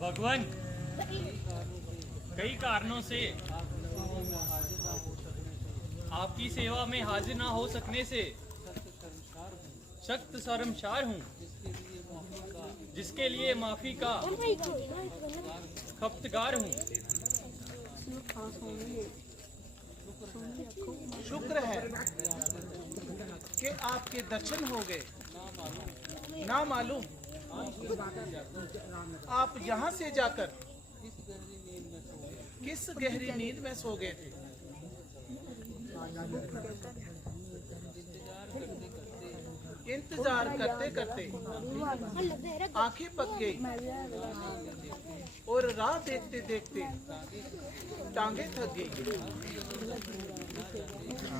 भगवान, कई कारणों से आपकी सेवा में हाजिर ना हो सकने से सख्त शर्मसार हूँ, जिसके लिए माफी का खपतगार हूँ। शुक्र है कि आपके दर्शन हो गए। ना मालूम आप यहाँ से जाकर किस गहरी नींद में सो गए थे। इंतजार करते करते आंखें पक गई और राह देखते देखते टांगे थक गई।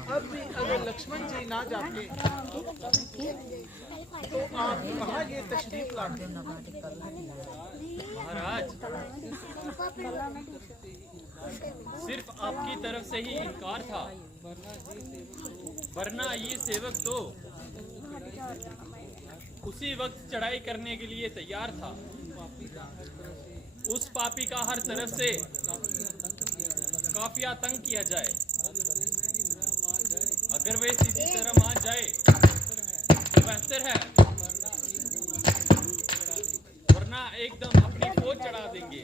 अब भी अगर लक्ष्मण जी ना जाते तो आप कहाँ ये तशरीफ लाते। महाराज, सिर्फ आपकी तरफ से ही इनकार था, वरना ये सेवक तो उसी वक्त चढ़ाई करने के लिए तैयार था। उस पापी का हर तरफ से काफिया तंग किया जाए। अगर वे सीधी तरह मान जाए तो बेहतर है, वरना एकदम अपनी फौज चढ़ा देंगे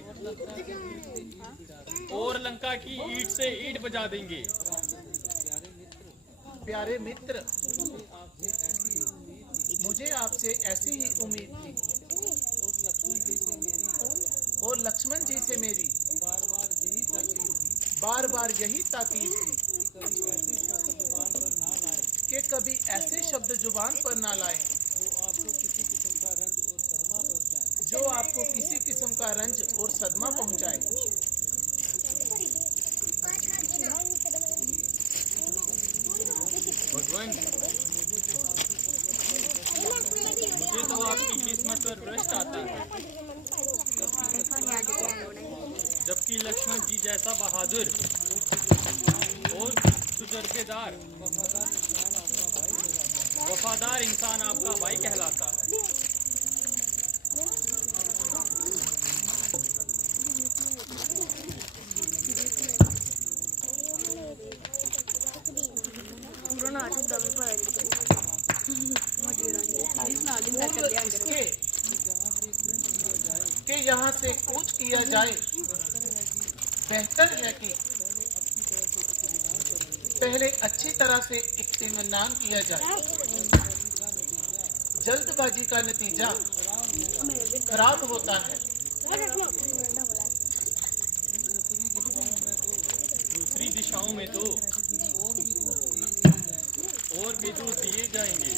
और लंका की ईंट से ईंट बजा देंगे। प्यारे मित्र, मुझे आपसे ऐसी ही उम्मीद थी और लक्ष्मण जी से मेरी बार बार यही ताकीद थी कि कभी ऐसे शब्द जुबान पर ना लाएं जो आपको किसी किस्म का रंज और सदमा पहुंचाए। भगवान, मुझे तो आपकी किस्मत पर भ्रष्ट आता है, जबकि लक्ष्मण जी जैसा बहादुर और तजुर्बेदार वफादार इंसान आपका भाई कहलाता है। कि यहाँ से कूच किया जाए, बेहतर है कि पहले अच्छी तरह से इत्मीनान किया जाए। जल्दबाजी का नतीजा खराब होता है। दूसरी दिशाओं में तो और भी दूर दिए जाएंगे,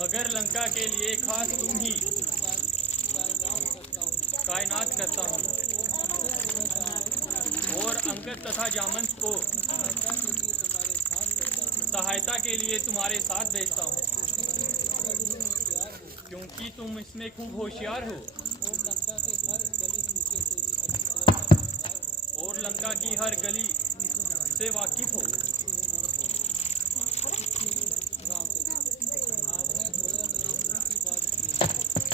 मगर लंका के लिए खास तुम ही कायनात करता हूँ और अंगद तथा जामंत को सहायता के लिए तुम्हारे साथ भेजता हूँ, क्योंकि तुम इसमें खूब होशियार हो और लंका की हर गली से वाकिफ हो।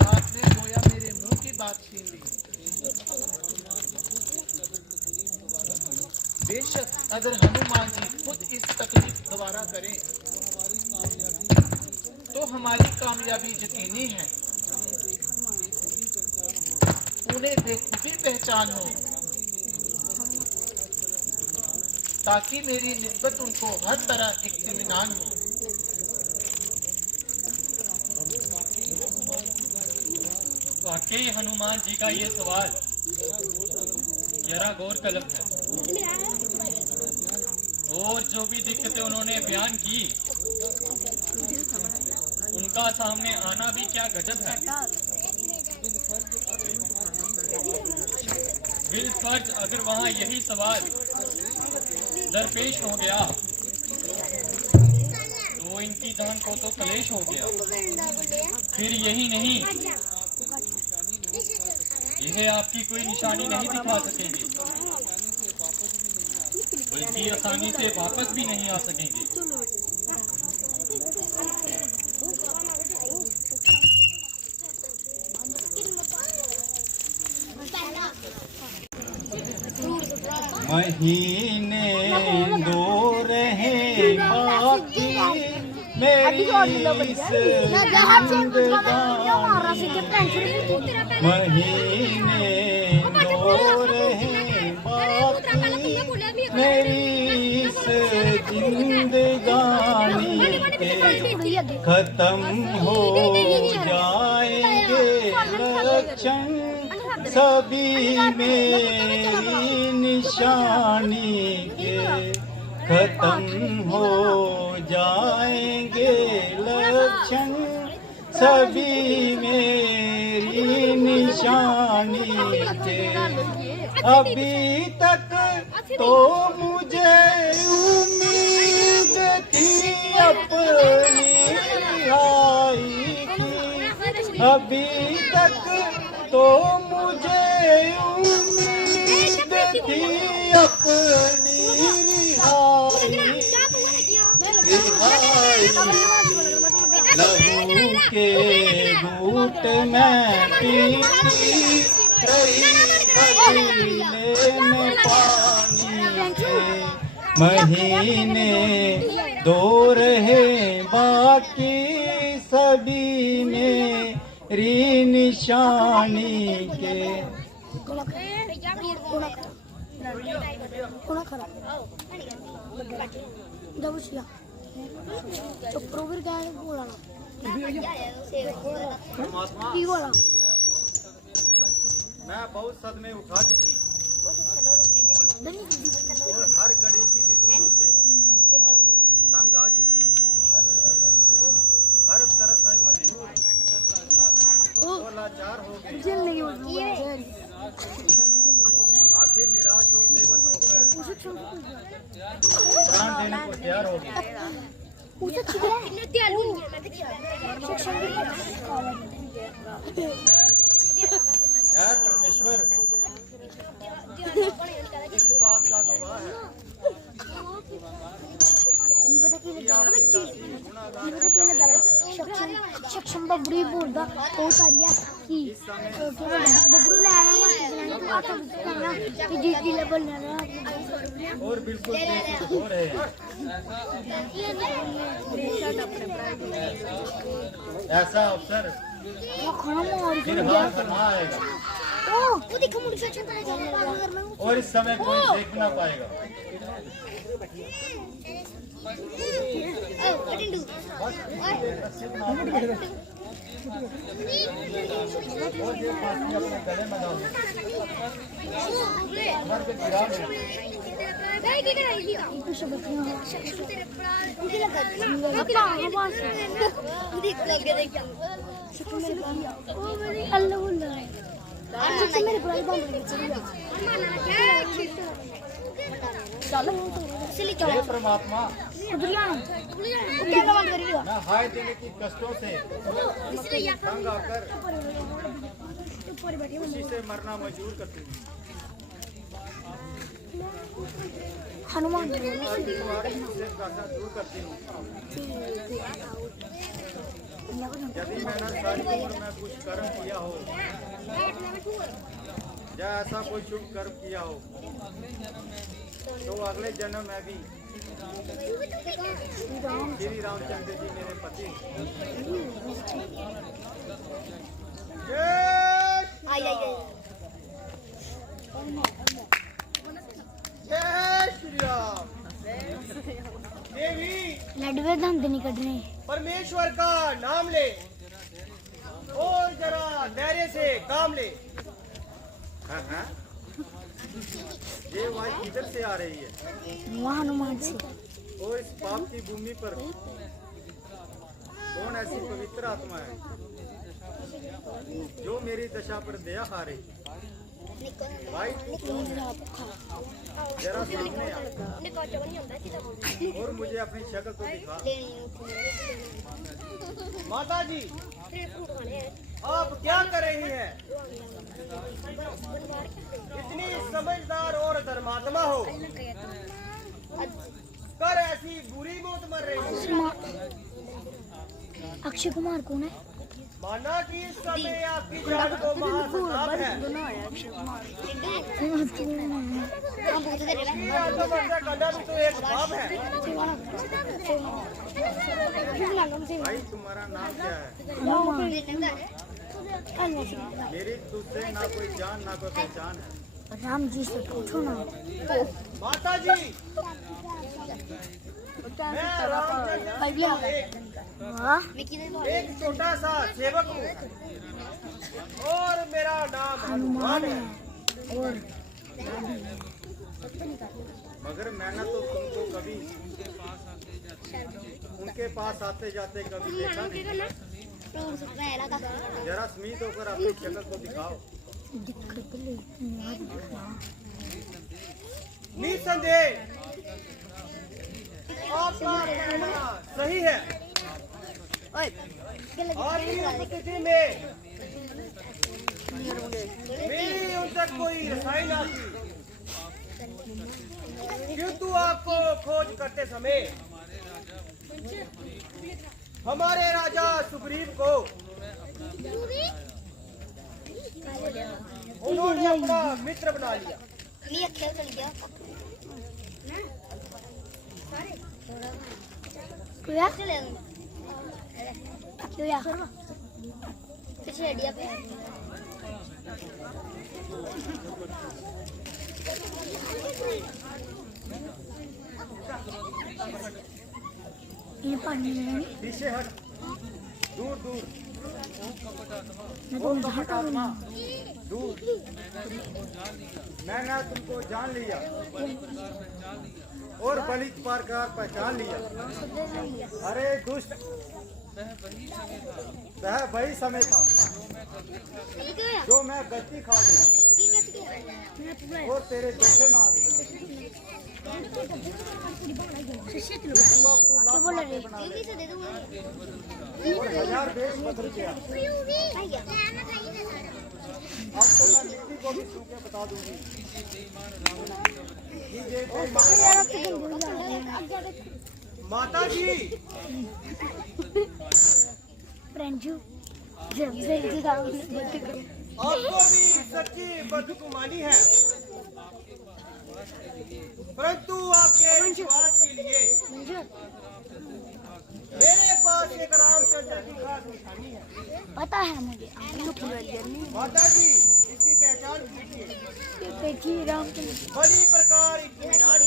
आपने गोया मेरे मुंह की बात छीन ली। बेशक अगर हनुमान जी खुद इस तकलीफ दोबारा करें तो हमारी कामयाबी यकीनी है। उन्हें बेखूबी पहचान हो ताकि मेरी निस्बत उनको हर तरह इत्मीनान हो। वाकई हनुमान जी का ये सवाल जरा गौर कलम है, और जो भी दिक्कतें उन्होंने बयान की उनका सामने आना भी क्या गजब है। बिल फर्ज अगर वहाँ यही सवाल दरपेश हो गया तो इनकी जान को तो कलेश हो गया। फिर यही नहीं, इन्हें आपकी कोई निशानी नहीं दिखा सकेंगे, बल्कि आसानी से वापस भी नहीं आ सकेंगे। महीने दो रहे बाकी मेरी इस महीने दो रहे बाकी मेरी इस जिंदगानी के खत्म हो जाएंगे लक्षण सभी मेरी निशानी के खत्म हो जाएंगे लक्षण सभी मेरी निशानी के। अभी तक तो मुझे उम्मीद थी अपनी रिहाई की, अभी तक तो मुझे उम्मीद थी अपनी रिहाई। लहू के घूंट में पीती रही पतीले में पानी के महीने दो रहे बाकी सभी मेरी निशानी के। मैं बहुत सदमे उठा चुकी और हर घड़ी की विपत्तियों से तंग आ चुकी, हर तरह से मजबूर और लाचार हो गई। आखिर निराश और बेबस होकर प्राण देने को तैयार हो गई। परमेश्वर इस बात का गवाह है सक्षम बबरू बोलता बहुत सारी है कि बबरू ले आया और बिल्कुल हो रहे हैं। ऐसा अवसर फिर हाथ फरमा आएगा और इस समय कोई देख ना पाएगा। अपने गले में डाल हे परमात्मा, मैं हाय देने की कष्टों से तंग आकर खुशी से मरना मंजूर करती हूँ। हनुमान दूर करती हूँ। यदि मैंने सारी उम्र में कुछ कर्म किया हो या ऐसा कोई शुभ कर्म किया हो तो अगले जन्म में भी श्री रामचंद्र जी मेरे पति लड़वे धंधे नहीं कटने। परमेश्वर का नाम ले और जरा धैर्य से काम ले। हाँ। ये आवाज किधर से आ रही है? वहाँ हनुमान से। और इस पाप की भूमि पर कौन ऐसी पवित्र आत्मा है जो मेरी दशा पर दया हारे। भाई जरा सामने आ और मुझे अपनी शक्ल तो दिखा। माता जी, आप क्या कर रही हैं? इतनी समझदार और धर्मात्मा हो कर ऐसी बुरी मौत मर रही है। अक्षय कुमार कौन है? माना कि इस समय आपकी जान को महासंताप है। ये आत्महत्या करना भी तो एक पाप है। भाई तुम्हारा नाम क्या है? मेरी तुझसे ना कोई जान ना कोई पहचान है। राम जी से पूछो ना। माता जी, मैं रामचंद्र वाह, एक छोटा सा सेवक हूँ और मेरा नाम हनुमान है। और मगर मैंने तो तुमको कभी उनके पास आते जाते कभी देखा नहीं। जरा स्मित होकर अपनी शक्ल को दिखाओ। निसंदेह आपका कहना सही है। आज की उपस्थिति में मेरी उन तक कोई रसाई ना थी, किंतु आपको खोज करते समय हमारे राजा सुग्रीव को उन्होंने अपना मित्र बना लिया। ये पानी में पीछे हट, दूर दूर मैं तो बाहर का दूर। मैंने तुमको जान लिया और बलि पार कर पहचान लिया। अरे दुष्ट, वह वही समय था जो मैं गलती खा गई और तेरे जैसे में आ गई। क्या बोल रहे? और 1000 देश बदल गया। अब तो मैं मिट्टी को भी छू के बता दूंगी कि ये कोई माता जी, आपको भी सच्ची बदगुमानी है, परंतु आपके विश्वास के लिए मेरे पास एक रामचंद्र की खास निशानी है। पता है मुझे। माता जी, इसकी पहचान कीजिए। देखिए रामचंद्र बड़ी प्रकार इत्मीनान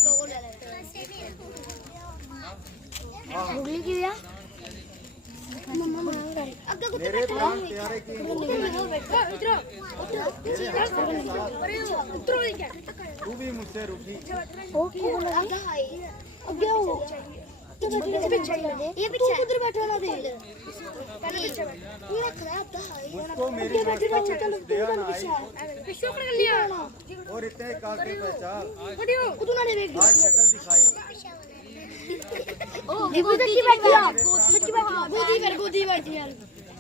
होगली की भैया। मेरे प्राण प्यारे की तू भी मुझसे रुकी। ओके बोला अब क्या हो? ये उधर बैठा ना दे। मुझको मेरी व्यवस्था पे दया न आई और इतने काल के पहचान आज शक्ल दिखाई। गोदी बैठी यार, गोदी बैठी यार,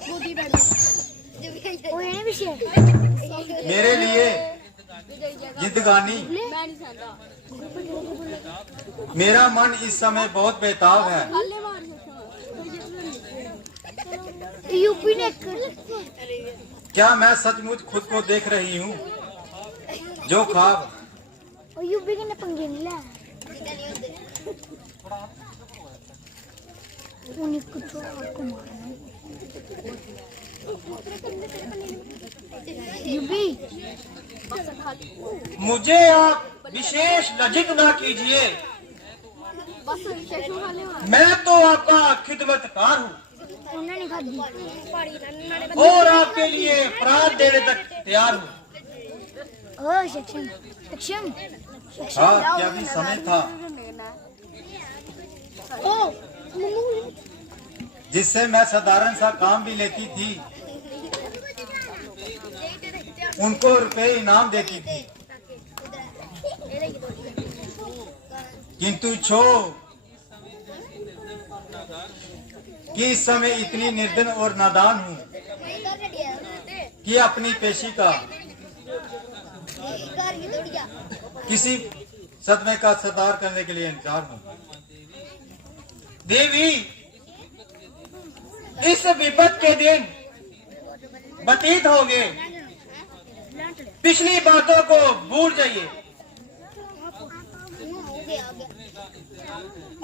गोदी बैठी। ओ ये विषय मेरे लिए जिंदगानी मेरा मन इस समय बहुत बेताब है। यूपी ने क्या मैं सचमुच खुद को देख रही हूँ जो ख्वाब और यूपी के ने पंगे नहीं ला उन्हीं को तो आपको मारना है। यूपी मुझे आप विशेष लज्जित न कीजिए। मैं तो आपका खिदमतकार हूँ उन्होंने नहीं खादी और आपके लिए प्राण देने तक तैयार हूँ। ओ सक्षम सक्षम हाँ, क्या भी समय था ओ मम्मू जिससे मैं साधारण सा काम भी लेती थी उनको रुपए इनाम देती थी, किंतु छो कि इस समय इतनी निर्धन और नादान हूँ कि अपनी पेशी का किसी सदमे का सदार करने के लिए इंतजार हूँ। देवी, इस विपत के दिन व्यतीत हो गए, पिछली बातों को भूल जाइए।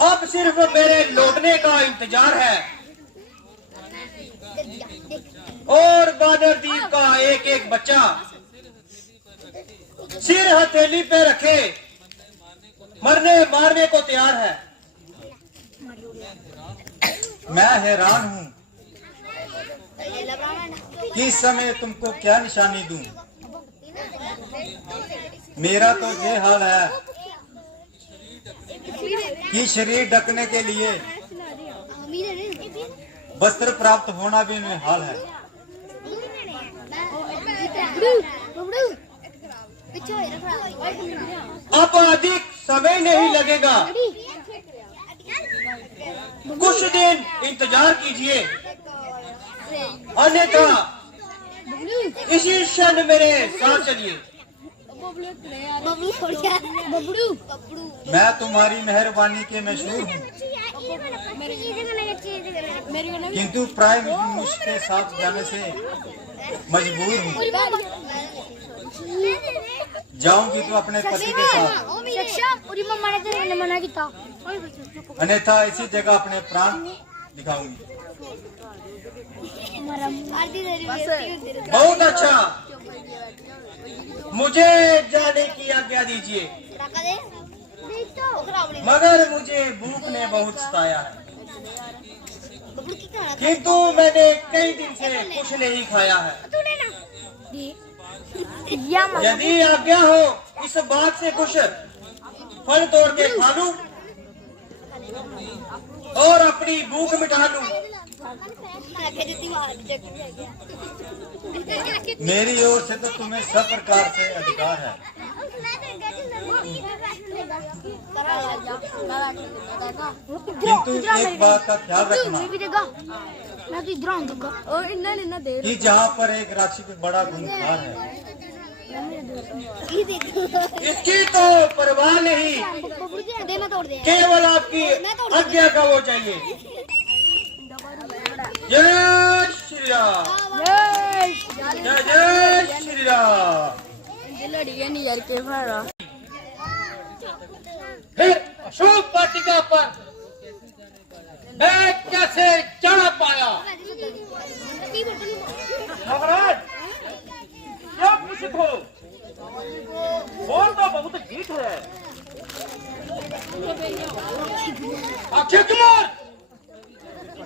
अब सिर्फ मेरे लौटने का इंतजार है और बादर दीप का एक एक बच्चा सिर हथेली पे रखे मरने मारने को तैयार है। मैं हैरान हूँ कि इस समय तुमको क्या निशानी दूं। मेरा तो ये हाल है कि शरीर ढकने के लिए वस्त्र प्राप्त होना भी हाल है। अब अधिक समय नहीं लगेगा, कुछ दिन इंतजार कीजिए, अन्यथा इसी क्षण मेरे साथ चलिए। मैं तुम्हारी मेहरबानी के मशहूर हूँ, किंतु प्राय मुझके साथ जाने से मजबूर हूँ। जाऊंगी तो अपने पति के साथ, अन्यथा इसी जगह अपने प्राण दिखाऊंगी। बहुत अच्छा, मुझे जाने की आज्ञा दीजिए, मगर मुझे भूख ने बहुत सताया है, किंतु मैंने कई दिन से कुछ नहीं खाया है। यदि आज्ञा हो इस बात से कुछ फल तोड़ के खा लूं और अपनी भूख मिटा लूं। मेरी ओर से तो तुम्हें सब प्रकार से अधिकार है, किंतु एक बात का ख्याल रखना कि जहाँ पर एक राक्षी पे बड़ा गुनहगार है, इसकी तो परवाह नहीं, केवल आपकी आज्ञा का वो चाहिए। जय श्री राम, जय जय श्री राम। फिर अशोक वाटिका पर मैं कैसे चढ़ पाया? महाराज, क्या पूछित हो? बोल तो बहुत ढीठ है। अक्षय कुमार,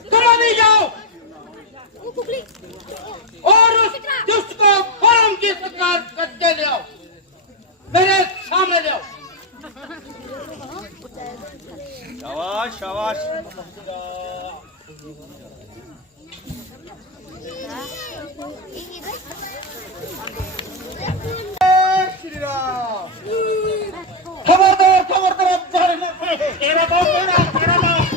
तुम अभी जाओ और उस दुष्ट को फौरन की सरकार करके ले आओ, मेरे सामने ले आओ। शाबाश शाबाश। श्री राम। खबरदार खबरदार, तेरा बाप तेरा बाप।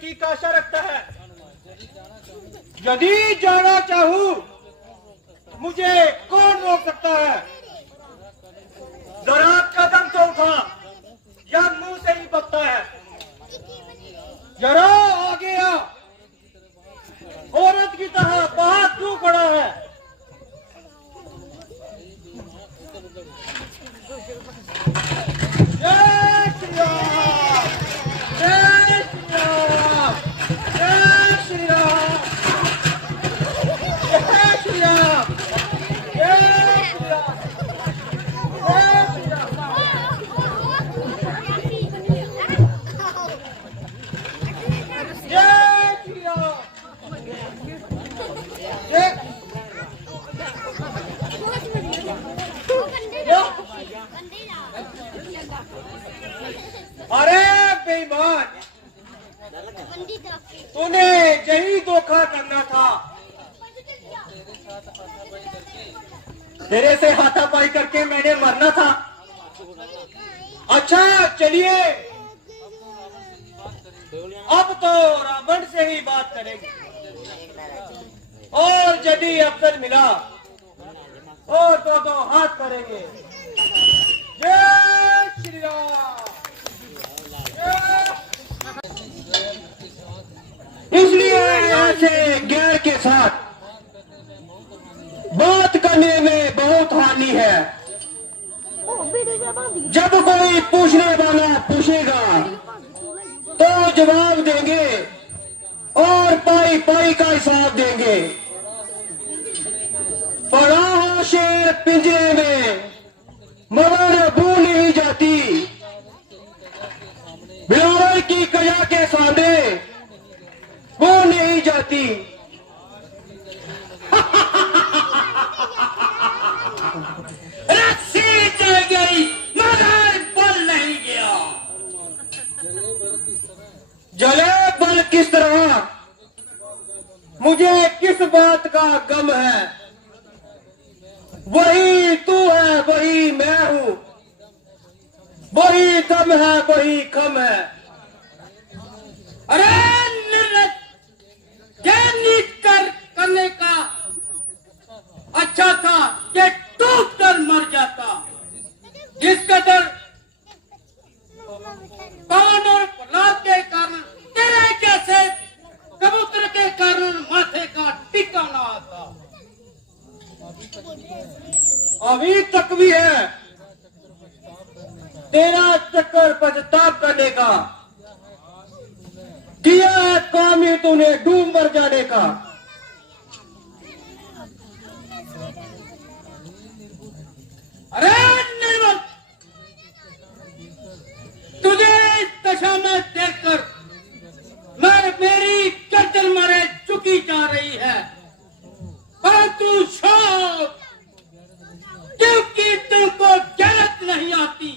की आशा रखता है? यदि जाना चाहूं मुझे कौन रोक सकता है? जरा कदम तो उठा, या मुंह से ही बकता है। जरा आगे आ, औरत की तरह बाहर क्यों खड़ा है? जय श्री राम, जय श्री राम, जय श्री राम, जय श्री राम, जय श्री राम, जय श्री राम। जय श्री राम, अरे बेईमान, तूने यही धोखा करना था। तेरे से हाथापाई करके मैंने मरना था। अच्छा चलिए, अब तो रावण से ही बात करेंगे, और यदि अवसर मिला और दो हाथ करेंगे। जय श्री राम। इसलिए यहाँ से गैर के साथ बात करने में बहुत हानि है। जब कोई पूछने वाला पूछेगा तो जवाब देंगे और पाई पाई का हिसाब देंगे। पड़ा हो शेर पिंजरे में, मगर भू नहीं जाती। बिलावल की कया के सामने वो नहीं जाती। रस्सी चल गई मगर बल नहीं गया। जले बल किस तरह, मुझे किस बात का गम है। वही तू है, वही मैं हूँ, वही दम है, वही खम है। अरे निर्लज, क्या नीच करने का अच्छा था कि टूट कर मर जाता। जिस कदर पवन और रात के कारण तेरे जैसे कबूतर के कारण माथे का टिका ना आता। अभी तक भी है तेरा चक्कर पछताप करने का। किया है काम ही तूने डूब मर जाने का। अरे निर्मल, तुझे इस दशा में देखकर मेरी गर्दन मरे चुकी जा रही है, परंतु शौक, क्योंकि तुमको गलत नहीं आती।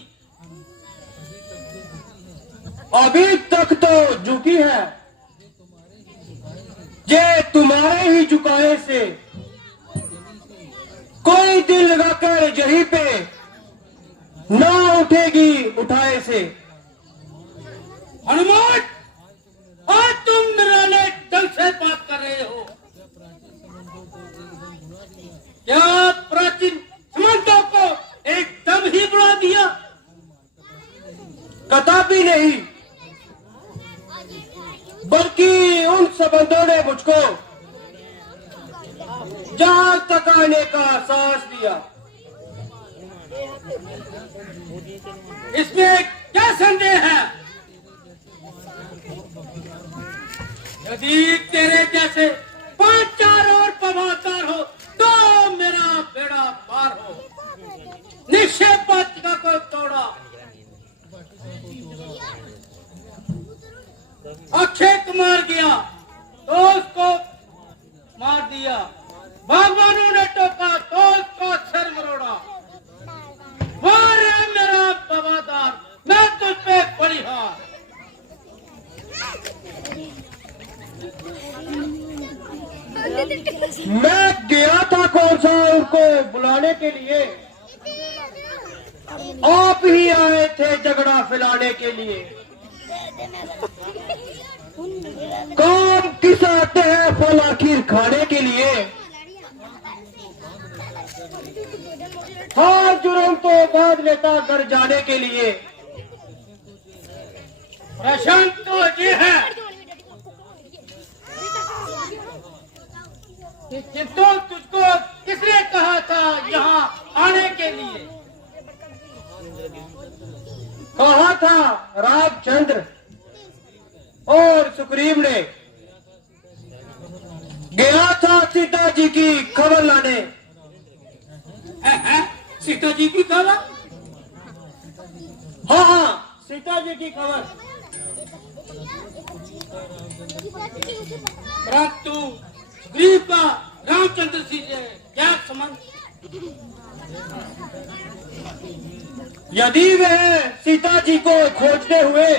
अभी तक तो झुकी है, ये तुम्हारे ही झुकाने से कोई दिल लगाकर यहीं पे ना उठेगी उठाए से। हनुमान, आज तुम निराले ढंग से बात कर रहे हो। क्या प्राचीन संबंधों को एकदम ही बुला दिया? कदापि नहीं, बल्कि उन संबंधों ने मुझको जहां तक आने का साहस दिया। इसमें क्या संदेह है? यदि तेरे जैसे 5-4 और पवादार हो तो मेरा बेड़ा पार हो। निश्चय पातिका को तोड़ा, अक्षय कुमार गया तो उसको मार दिया, भगवानों ने टोका तो उसको सिर मरोड़ा। वारे मेरा वफादार, मैं तुझ पे बड़ी हार। मैं गया था कौन सा उनको बुलाने के लिए, आप ही आए थे झगड़ा फैलाने के लिए। कौन किस आते हैं फल आखिर खाने के लिए। हर जुर्म तो बांध लेता घर जाने के लिए। प्रश्न तो ये है कि चित्तो तुझको किसने कहा था यहाँ आने के लिए? कहा था रामचंद्र और सुग्रीव ने। गया था सीता जी की खबर लाने। सीता जी की खबर? हाँ हाँ, सीता जी की खबर। परंतु सुग्रीव का रामचंद्र जी से क्या संबंध? यदि वह सीता जी को खोजते हुए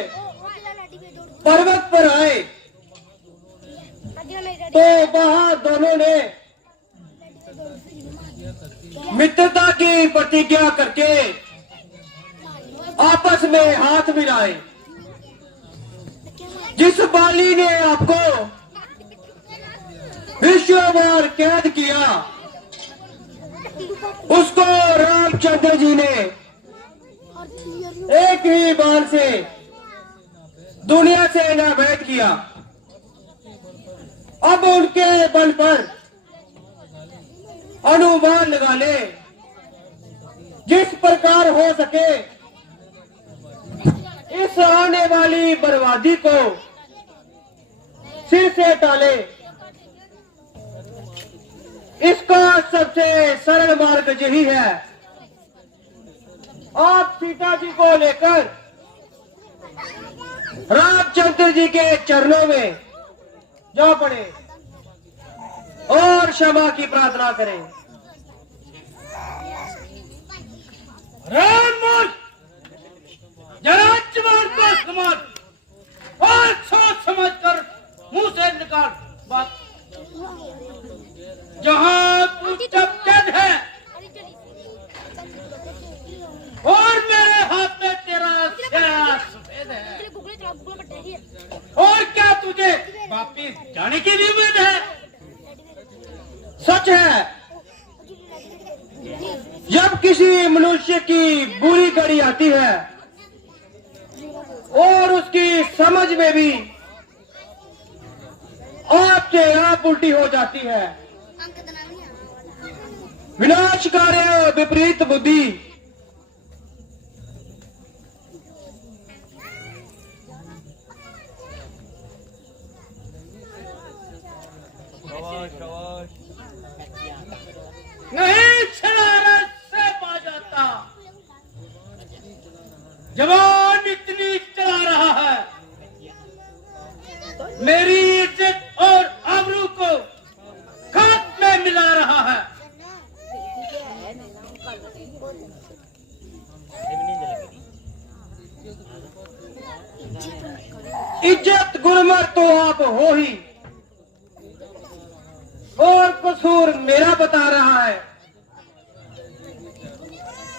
पर्वत पर आए तो वहां दोनों ने मित्रता की प्रतिज्ञा करके आपस में हाथ मिलाए। जिस बाली ने आपको विश्वभर कैद किया उसको रामचंद्र जी ने एक ही बार से दुनिया से नाबैद किया। अब उनके बल पर अनुमान लगा ले, जिस प्रकार हो सके इस आने वाली बर्बादी को सिर से टाले। इसका सबसे सरल मार्ग यही है, आप सीता जी को लेकर रामचंद्र जी के चरणों में जा पड़े और क्षमा की प्रार्थना करें। राम जरा जवान को समझ और सोच समझ कर मुंह से निकाल बात। जहां तू जब कैद है और मेरे हाथ में तेरा चेहरा सफेद है, और क्या तुझे वापिस जाने की भी उम्मीद है? सच है, जब किसी मनुष्य की बुरी घड़ी आती है और उसकी समझ में भी आपसे आप उल्टी हो जाती है, विनाशकारी विपरीत बुद्धि नहीं शरारत से पा जाता। जवान इतनी चला रहा है, मेरी इज्जत और आबरू को खाक में मिला रहा है। इज्जत गुरमर तो आप हो ही, और कसूर मेरा बता रहा है।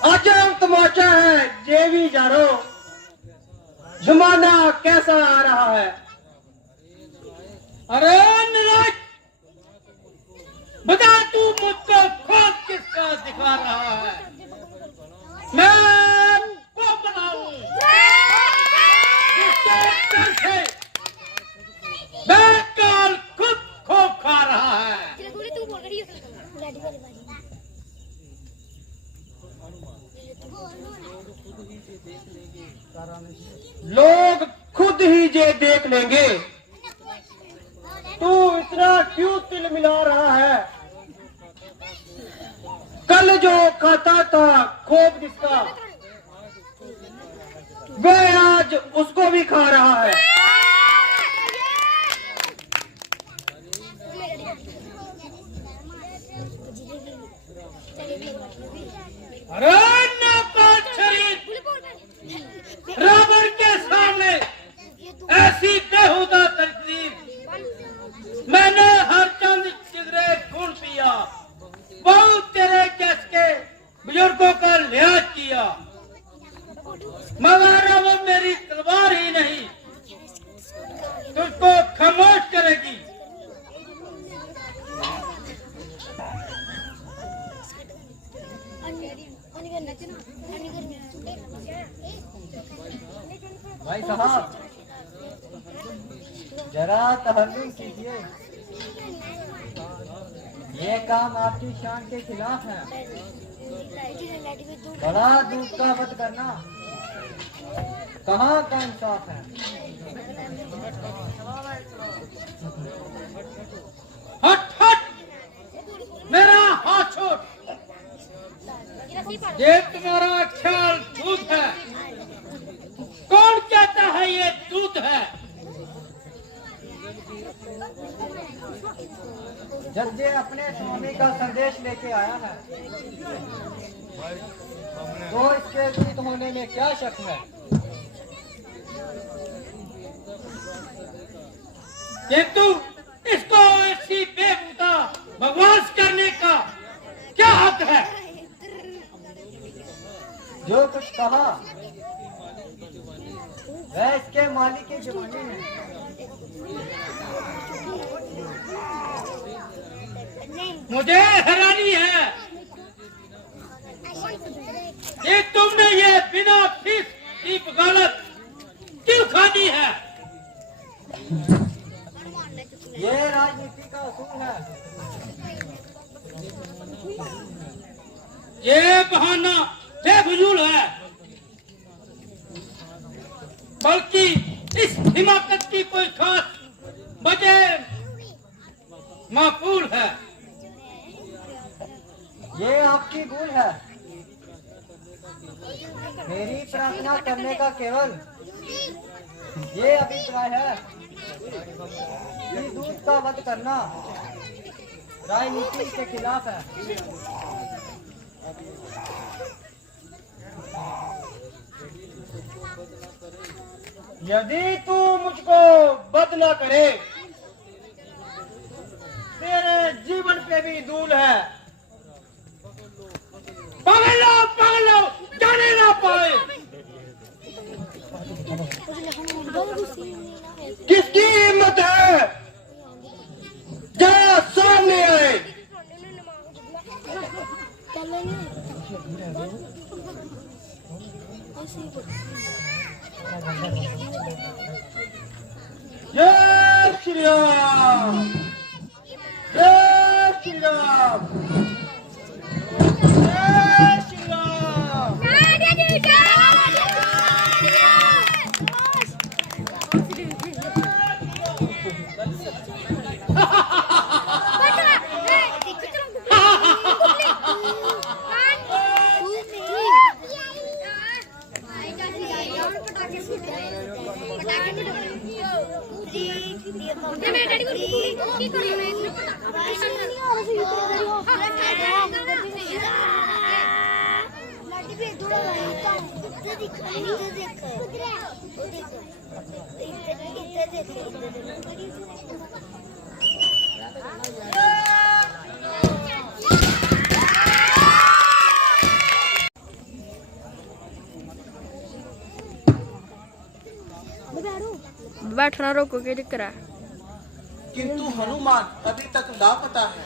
अजब तमाचा है जेवी जारो, जमाना कैसा आ रहा है। अरे निराज, बता तू मुझको खोज किसका दिखा रहा है? मैं को बनाऊं जिसके डर से बेकाल खुद खो खा रहा है। लोग खुद ही ये देख लेंगे तू इतना क्यों तिल मिला रहा है। कल जो खाता था खोप जिसका, वह आज उसको भी खा रहा है। अरे नापाक शरीर, रावण के सामने ऐसी बेहुदा तकलीफ। मैंने हर चंद सिगरेट खून पिया, बहुत तेरे केस के बुजुर्गों का लिहाज किया, मगर अब मेरी तलवार ही नहीं तुझको खामोश करेगी। भाई साहब जरा तहल्लुल कीजिए, ये काम आपकी शान के खिलाफ है। बड़ा दूध का वध करना कहाँ का इंसाफ है। हट हट, मेरा हाथ छोड़। ये तुम्हारा ख्याल दूध है? कौन कहता है ये दूध है? जब ये अपने स्वामी का संदेश लेके आया है तो इसके दूध होने में क्या शक है। किंतु इसको ऐसी बेहुदा बकवास करने का क्या हक है? जो कुछ कहा वह इसके मालिक की जुबानी है। मुझे हैरानी है कि तुमने ये बिना फीस की वकालत क्यों खानी है? ये राजनीति का असूल है। ये बहाना बेफजूल है, बल्कि इस हिमाकत की कोई खास वजह माकूल है। ये आपकी भूल है। मेरी प्रार्थना करने का केवल ये अभिप्राय है कि दूध का वध करना राजनीति के खिलाफ है। यदि तू मुझको वध न करे तेरे जीवन पे भी धूल है। पागल लो, जाने ना पाए। किसकी हिम्मत है जरा सामने आए। जय श्री राम, जय श्री राम, जय श्री राम। बैठना रोको, क्या चक्कर है? किंतु हनुमान अभी तक लापता है।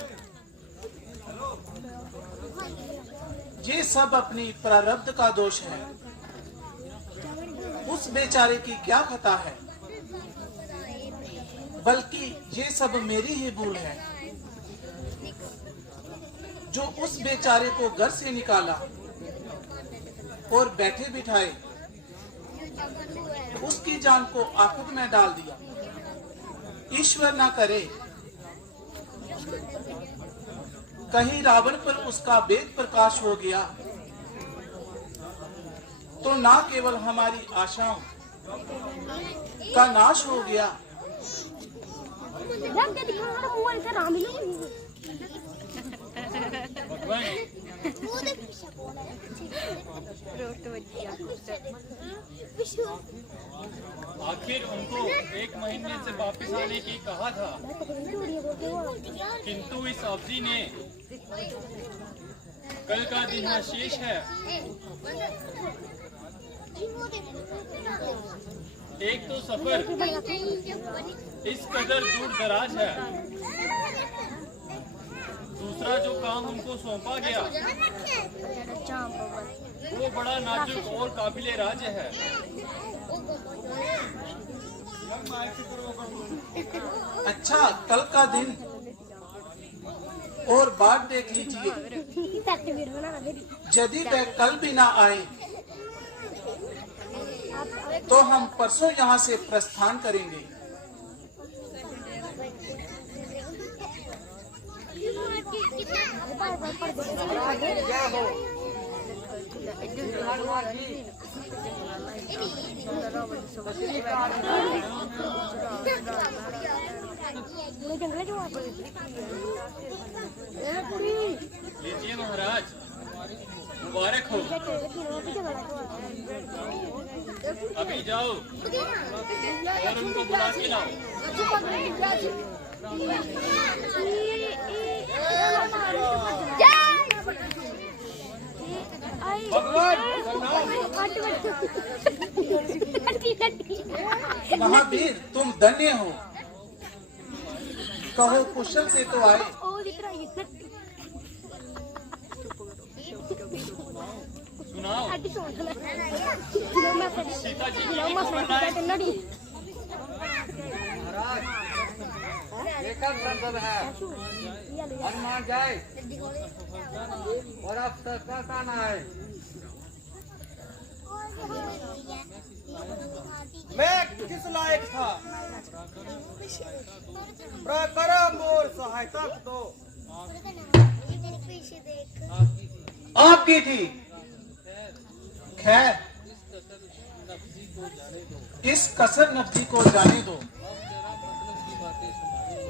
ये सब अपनी प्रारब्ध का दोष है। उस बेचारे की क्या खता है, बल्कि ये सब मेरी ही भूल है जो उस बेचारे को घर से निकाला और बैठे बिठाए उसकी जान को आफत में डाल दिया। ईश्वर ना करे कहीं रावण पर उसका वेद प्रकाश हो गया तो ना केवल हमारी आशाओं का नाश हो गया, आखिर उनको 1 महीने से वापस आने की कहा था, किंतु इस अवधि ने कल का दिन शेष है। एक तो सफर इस कदर दूर दराज है दूसरा जो काम उनको सौंपा गया वो बड़ा नाजुक और काबिले राज है। अच्छा, कल का दिन और बात देख लीजिए। यदि वह कल भी ना आए तो हम परसों यहाँ से प्रस्थान करेंगे। लीजिए महाराज, मुबारक हो। अभी जाओ और उनको बुला के लाओ। महावीर, तुम धन्य हो। कहो कुशल से तो आए। सुनाओ। सीता जी की हनुमान जाए और अब तक है। मैं किस लायक था? करो मोर सहायता दो। आपकी थी। खैर, इस कसर नफ्सी को जाने दो।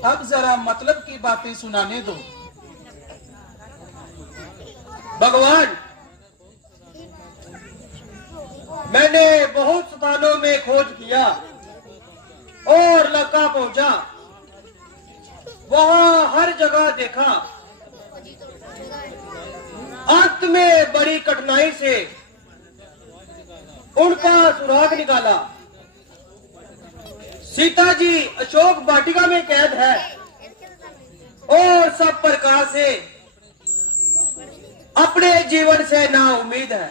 अब जरा मतलब की बातें सुनाने दो। भगवान, मैंने बहुत स्थानों में खोज किया और लंका पहुंचा। वहां हर जगह देखा। अंत में बड़ी कठिनाई से उनका सुराग निकाला। सीता जी अशोक वाटिका में कैद है और सब प्रकार से अपने जीवन से ना उम्मीद है।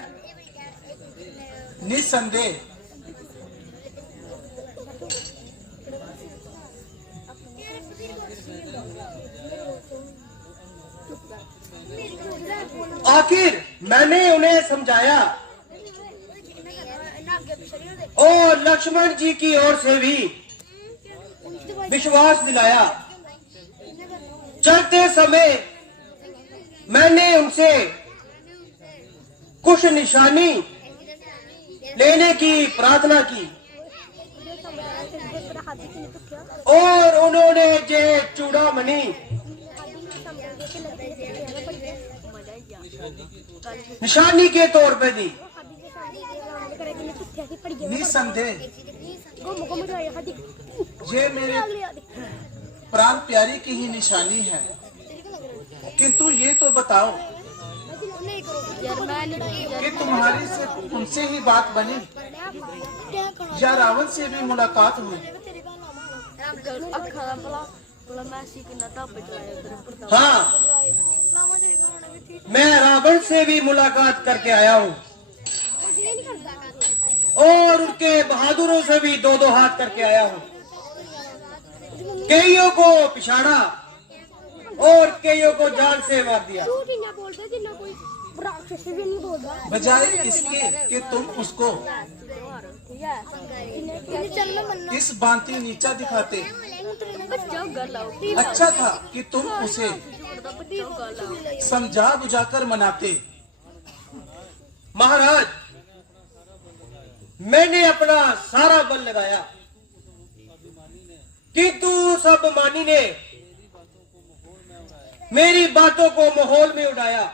निस्संदेह आखिर मैंने उन्हें समझाया और लक्ष्मण जी की ओर से भी विश्वास दिलाया। चलते समय मैंने उनसे कुछ निशानी लेने की प्रार्थना की और उन्होंने जे चूड़ामणि निशानी के तौर पे दी। निस्संदेह ये मेरे प्राण प्यारी की ही निशानी है। किंतु ये तो बताओ कि तुम्हारी से तुमसे ही बात बनी या रावण से भी मुलाकात हुई? हाँ, मैं रावण से भी मुलाकात करके आया हूँ और उनके बहादुरों से भी दो दो हाथ करके आया हूँ। कईयों को पिछाड़ा और कईयों को जान से मार दिया। बजाय इसके कि तुम उसको इस भांति नीचा दिखाते, अच्छा था कि तुम उसे समझा बुझाकर मनाते। महाराज, मैंने अपना सारा बल लगाया किंतु सब मानी ने मेरी बातों को माहौल में उड़ाया।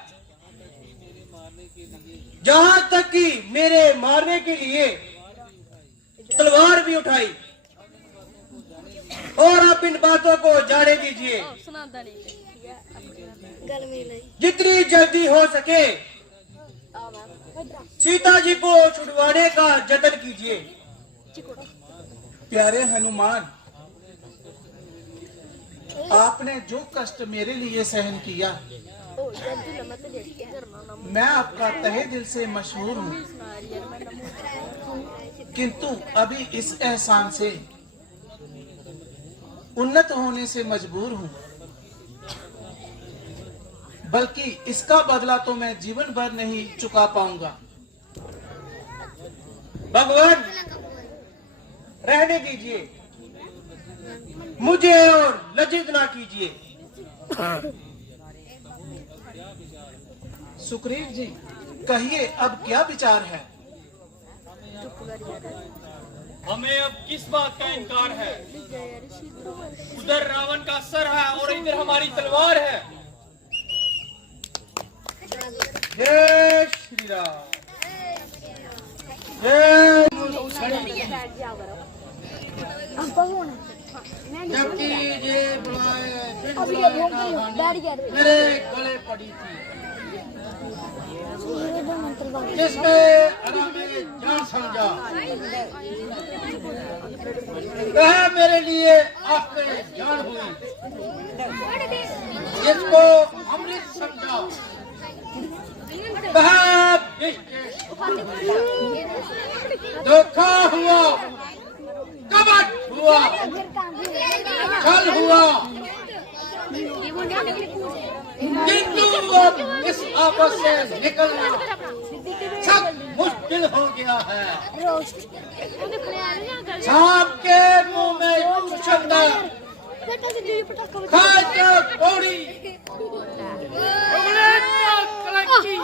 जहां तक कि मेरे मारने के लिए तलवार भी उठाई। और आप इन बातों को जाने दीजिए। जितनी जल्दी हो सके सीता जी को छुड़वाने का जतन कीजिए। प्यारे हनुमान, आपने जो कष्ट मेरे लिए सहन किया, मैं आपका तहे दिल से मशहूर हूँ, किंतु अभी इस एहसान से उन्नत होने से मजबूर हूँ, बल्कि इसका बदला तो मैं जीवन भर नहीं चुका पाऊंगा। भगवान रहने दीजिए, मुझे और लज्जित ना कीजिए। सुग्रीव जी, कहिए अब क्या विचार है? हमें अब किस बात का इनकार है? उधर रावण का सर है और इधर हमारी तलवार है। जय श्री राम। जय जबकि ये बुलाए बिन अब ये बुलाए घूम ना गई, आने, बैठ गया रे। मेरे गले पड़ी थी, ये दो मंत्र बाकी। जिसमें अरा मेरी जान समझा, वह मेरे लिए आपके जान हुई, जिसको अमृत समझा, वह विष के धोखा हुआ, कपट हुआ, छल हुआ, किंतु अब इस आपस से निकलना सब मुश्किल हो गया है। सांप के मुंह में चुचंदर, खाए तो कौड़ी, उगले तो कलंकी,